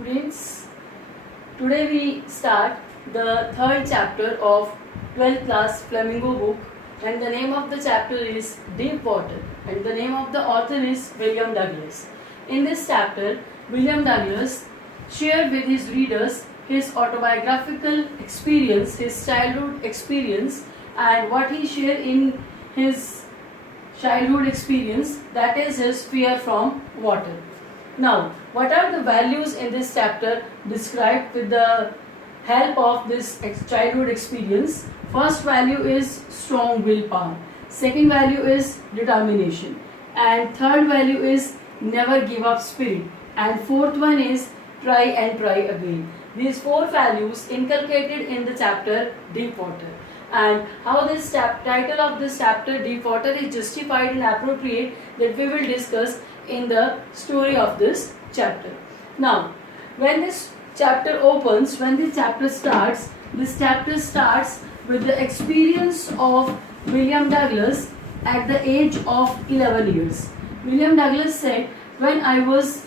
students. Today we start the third chapter of 12th class Flamingo book, and the name of the chapter is Deep Water, and the name of the author is William Douglas. In this chapter, William Douglas shared with his readers his autobiographical experience, his childhood experience, and what he shared in his childhood experience, that is his fear from water. Now, what are the values in this chapter described with the help of this childhood experience? First value is strong willpower, second value is determination, and third value is never give up spirit, and fourth one is try and try again. These four values inculcated in the chapter Deep Water. And how this title of this chapter Deep Water is justified and appropriate, that we will discuss in the story of this chapter. Now, when this chapter opens, when this chapter starts with the experience of William Douglas at the age of 11 years. William Douglas said, when I was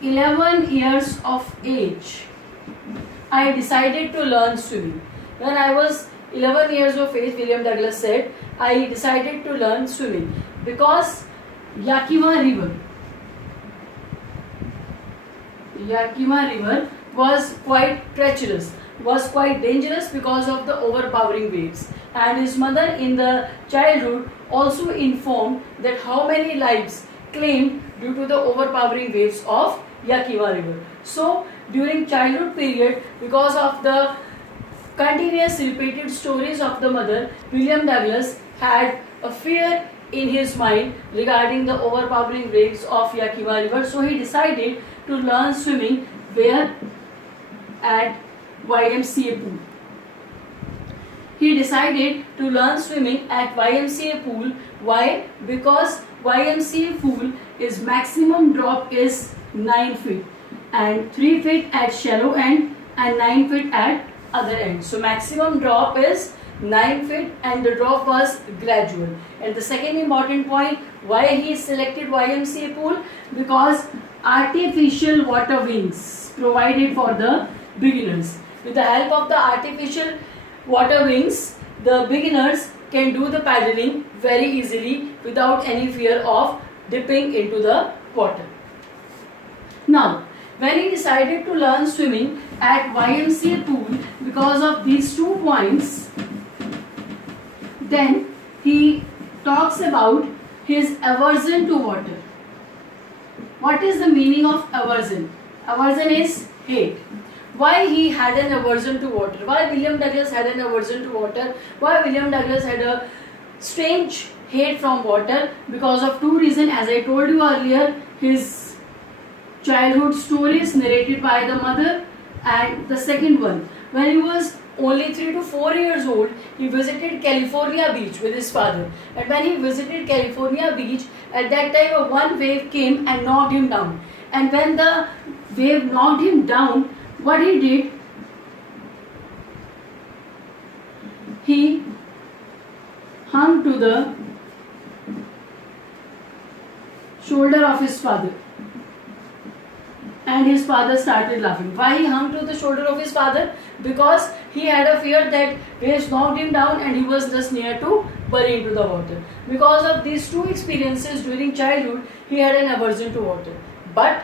11 years of age, I decided to learn swimming. When I was 11 years of age, William Douglas said, I decided to learn swimming because Yakima River was quite treacherous, was quite dangerous because of the overpowering waves. And his mother in the childhood also informed that how many lives claimed due to the overpowering waves of Yakima River. So during childhood period, because of the continuous repeated stories of the mother, William Douglas had a fear in his mind regarding the overpowering waves of Yakima River. So he decided to learn swimming where? At YMCA pool. He decided to learn swimming at YMCA pool. Why? Because YMCA pool is maximum drop is 9 feet and 3 feet at shallow end and 9 feet at other end. So maximum drop is 9 feet and the drop was gradual. And the second important point, why he selected YMCA pool? Because artificial water wings provided for the beginners. With the help of the artificial water wings, the beginners can do the paddling very easily without any fear of dipping into the water. Now, when he decided to learn swimming at YMCA pool, because of these 2 points, then he talks about his aversion to water. What is the meaning of aversion? Aversion is hate. Why he had an aversion to water? Why William Douglas had an aversion to water? Why William Douglas had a strange hate from water? Because of 2 reasons. As I told you earlier, his childhood stories narrated by the mother, and the second one, when he was only 3 to 4 years old, he visited California beach with his father. And when he visited California beach, at that time one wave came and knocked him down. And when the wave knocked him down, what he did? He hung to the shoulder of his father. And his father started laughing. Why he hung to the shoulder of his father? Because he had a fear that waves knocked him down and he was just near to bury into the water. Because of these 2 experiences during childhood, he had an aversion to water. But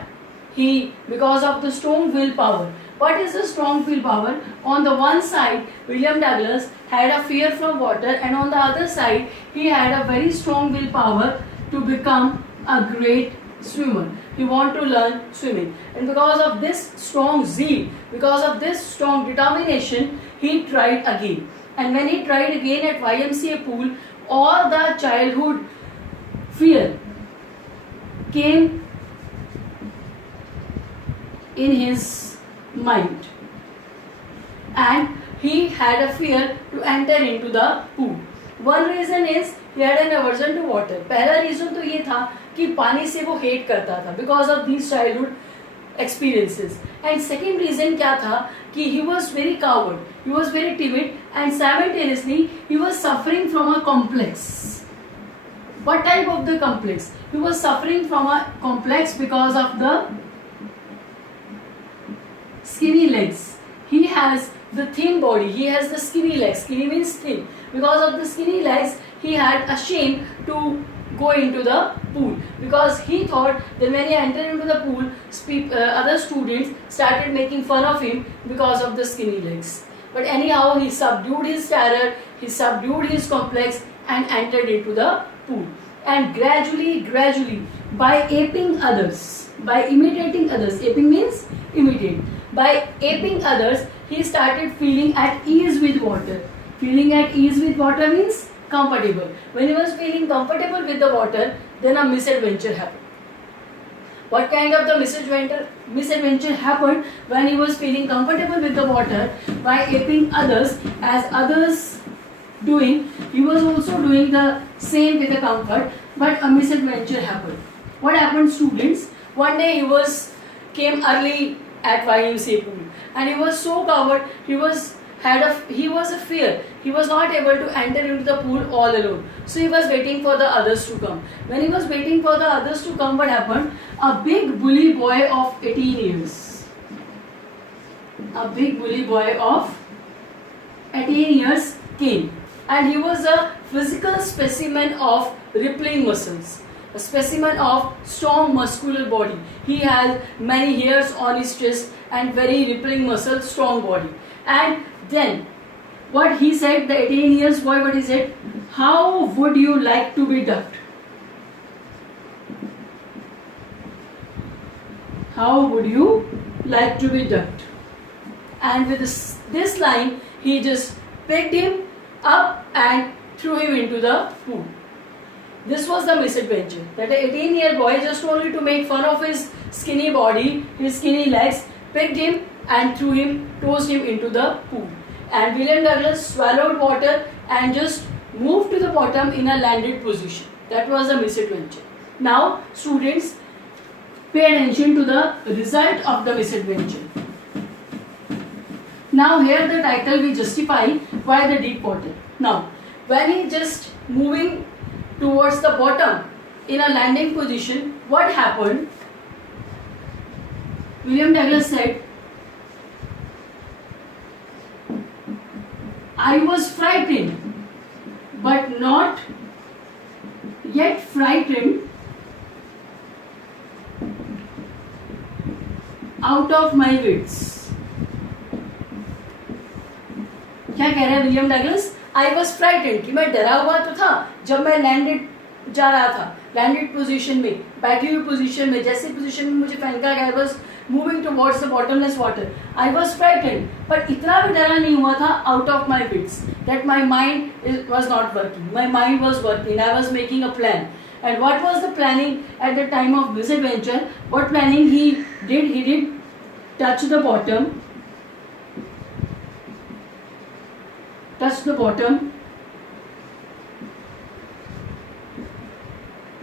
because of the strong willpower. What is the strong willpower? On the one side, William Douglas had a fear from water, and on the other side, he had a very strong willpower to become a great swimmer. He wanted to learn swimming, and because of this strong zeal, because of this strong determination, he tried again. And when he tried again at YMCA pool, all the childhood fear came in his mind, and he had a fear to enter into the pool. One reason is he had an aversion to water. पहला reason तो ये था कि पानी से वो hate करता था because of these childhood experiences. And second reason क्या था कि he was very coward, he was very timid, and simultaneously he was suffering from a complex. What type of the complex? He was suffering from a complex because of the skinny legs. He has the thin body. He has the skinny legs. Skinny means thin. Because of the skinny legs, he had ashamed to go into the pool, because he thought that when he entered into the pool, other students started making fun of him because of the skinny legs. But anyhow, he subdued his terror, he subdued his complex and entered into the pool. And gradually, by aping others, by imitating others, aping means imitate, by aping others, he started feeling at ease with water. Feeling at ease with water means comfortable. When he was feeling comfortable with the water, then a misadventure happened. What kind of the misadventure happened? When he was feeling comfortable with the water, by aping others, as others doing, he was also doing the same with the comfort, but a misadventure happened. What happened, students? One day came early at YMCA pool, and he was so covered, he was a fear. He was not able to enter into the pool all alone. So he was waiting for the others to come. When he was waiting for the others to come, what happened? A big bully boy of 18 years. A big bully boy of 18 years came. And he was a physical specimen of rippling muscles. A specimen of strong muscular body. He had many hairs on his chest and very rippling muscles, strong body. And then, what he said, the 18 years boy, what he said, how would you like to be ducked? How would you like to be ducked? And with this line, he just picked him up and threw him into the pool. This was the misadventure. That an 18-year boy, just only to make fun of his skinny body, his skinny legs, picked him and tossed him into the pool. And William Douglas swallowed water and just moved to the bottom in a landed position. That was the misadventure. Now, students, pay attention to the result of the misadventure. Now, here the title will justify why the deep water. Now, when he just moving towards the bottom in a landing position, what happened? William Douglas said, I was frightened, but not yet frightened out of my wits. क्या कह रहा है William Douglas? I was frightened, कि मैं डरा हुआ तो था जब मैं लैंडेड जा रहा था, लैंडेड पोजीशन में, बैठी हुई पोजीशन में, जैसे पोजीशन में मुझे फेंका गया, I was moving towards the bottomless water. I was frightened, पर इतना भी डरा नहीं हुआ था out of my wits, that my mind was not working. My mind was working. I was making a plan. And what was the planning at the time of misadventure? What planning he did? He did touch the bottom,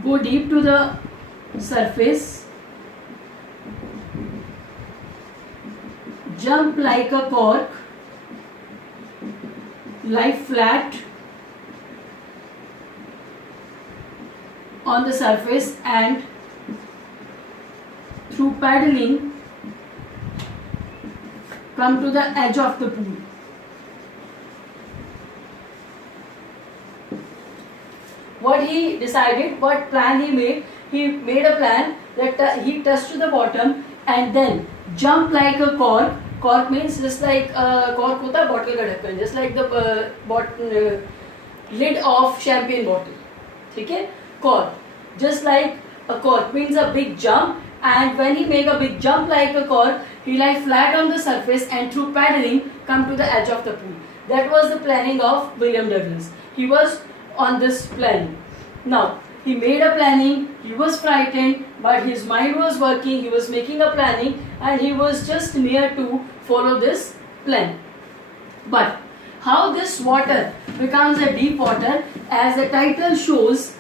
go deep to the surface, jump like a cork, lie flat on the surface, and through paddling come to the edge of the pool. What he decided, what plan he made a plan that he touched to the bottom and then jump like a cork. Cork means just like cork होता है bottle का ढक्कन, just like the lid of champagne bottle. ठीक है? Cork, just like a cork means a big jump, and when he make a big jump like a cork, he lie flat on the surface and through paddling come to the edge of the pool. That was the planning of William Douglas. He was on this planning. Now, he made a planning, he was frightened, but his mind was working, he was making a planning, and he was just near to follow this plan. But how this water becomes a deep water, as the title shows,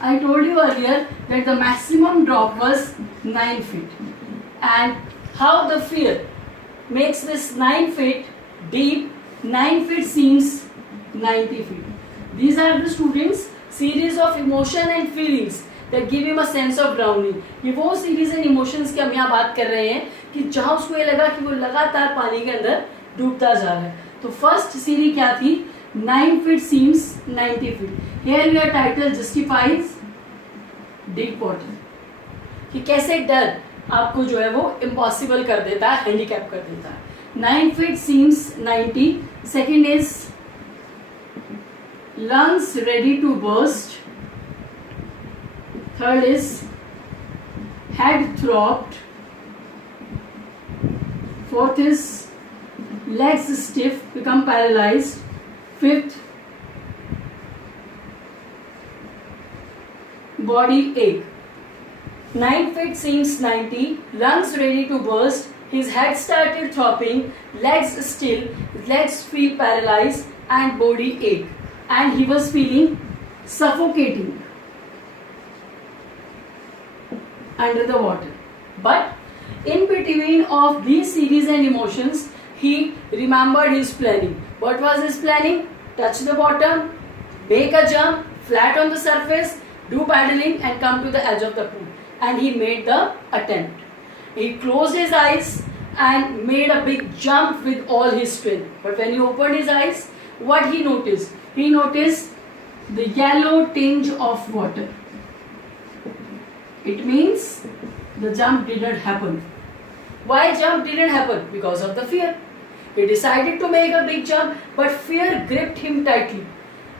I told you earlier that the maximum drop was 9 feet. And how the fear makes this 9 feet deep, 9 feet seems 90 feet. These are the students' series of emotion and feelings that give him a sense of drowning. ये वो series and emotions की हम यहाँ बात कर रहे हैं कि जहाँ उसको ये लगा कि वो लगातार पानी के अंदर डूबता जा रहा है. तो फर्स्ट सीरीज क्या थी? 9 feet seems 90 feet. Here we are title justifies deep water. कि कैसे डर आपको जो है वो इम्पॉसिबल कर देता है, हैंडीकैप कर देता है. 9 feet seems 90. Second is lungs ready to burst. Third is head throbbed. Fourth is legs stiff, become paralyzed. Fifth, body ache. 9 feet seems 90, lungs ready to burst, his head started throbbing, legs still, legs feel paralyzed and body ache. And he was feeling suffocating under the water. But in between of these series and emotions, he remembered his planning. What was his planning? Touch the bottom, make a jump, flat on the surface, do paddling and come to the edge of the pool. And he made the attempt. He closed his eyes and made a big jump with all his strength. But when he opened his eyes, what he noticed? He noticed the yellow tinge of water. It means the jump didn't happen. Why jump didn't happen? Because of the fear. He decided to make a big jump, but fear gripped him tightly.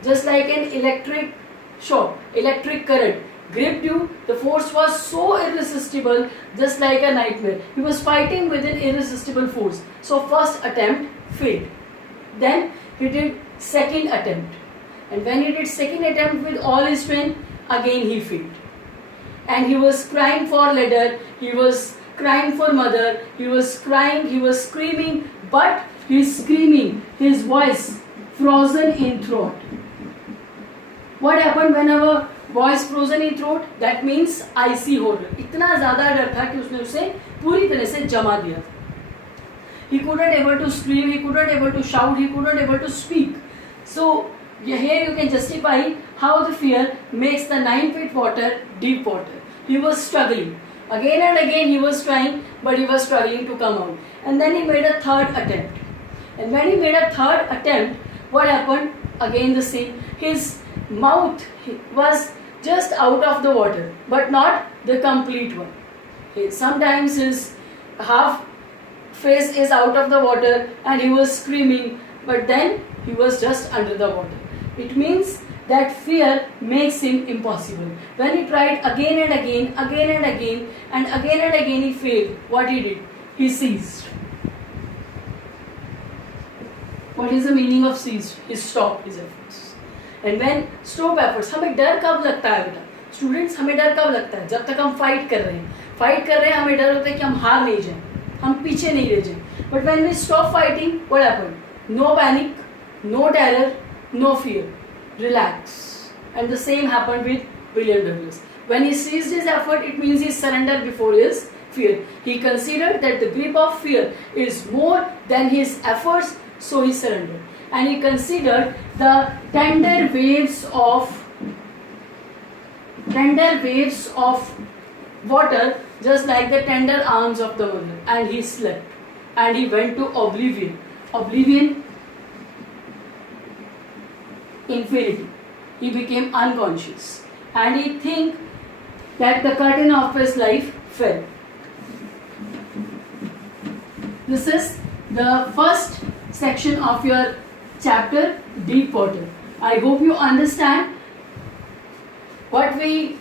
Just like an electric shock, electric current gripped you. The force was so irresistible, just like a nightmare. He was fighting with an irresistible force. So first attempt failed. Then he did second attempt. And when he did second attempt with all his strength, again he failed. And he was crying for ladder, he was crying for mother, he was crying, he was screaming, but his screaming, his voice frozen in throat. What happened when our voice frozen in throat? That means icy horror. इतना ज़्यादा डर था कि उसने उसे पूरी तरह से जमा दिया था. He couldn't able to scream, he couldn't able to shout, he couldn't able to speak. So here you can justify how the fear makes the 9 feet water deep water. He was struggling. Again and again he was trying, but he was struggling to come out. And then he made a third attempt. And when he made a third attempt, what happened? Again the same. His mouth was just out of the water, but not the complete one. Sometimes his half face is out of the water and he was screaming, but then he was just under the water. It means that fear makes him impossible. When he tried again and again, again and again, and again and again he failed, what he did? He ceased. What is the meaning of ceased? He stopped his efforts. And when stop efforts, हमें डर कब लगता है बेटा? Students, हमें डर कब लगता है? जब तक हम फाइट कर रहे हैं. फाइट कर रहे हैं हमें डर होता है कि हम हार नहीं जाएं, हम पीछे नहीं रह जाएं. But when we stop fighting, what happened? No panic, no terror, no fear. Relax. And the same happened with William Douglas. When he ceased his effort, it means he surrendered before his fear. He considered that the grip of fear is more than his efforts, so he surrendered. And he considered the tender waves of water just like the tender arms of the mother. And he slept. And he went to oblivion. Oblivion, infinity. He became unconscious and he think that the curtain of his life fell. This is the first section of your chapter Deep Water. I hope you understand what we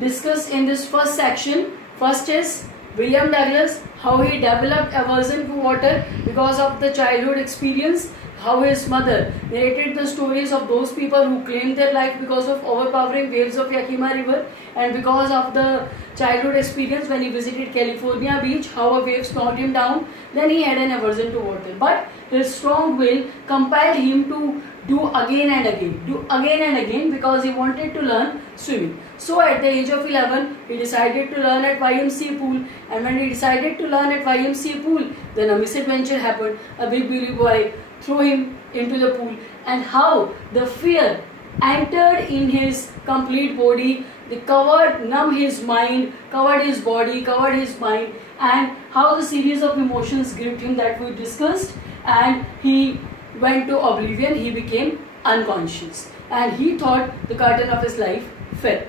discussed in this first section. First is William Douglas, how he developed aversion to water because of the childhood experience. How his mother narrated the stories of those people who claimed their life because of overpowering waves of Yakima River, and because of the childhood experience when he visited California beach, how a wave knocked him down. Then he had an aversion to water, but his strong will compelled him to do again and again because he wanted to learn swimming. So at the age of 11, he decided to learn at YMCA pool, and when he decided to learn at YMCA pool, then a misadventure happened. A big bully boy threw him into the pool, and how the fear entered in his complete body. They covered, numb his mind, covered his body, covered his mind, and how the series of emotions gripped him that we discussed, and he went to oblivion, he became unconscious, and he thought the curtain of his life fell.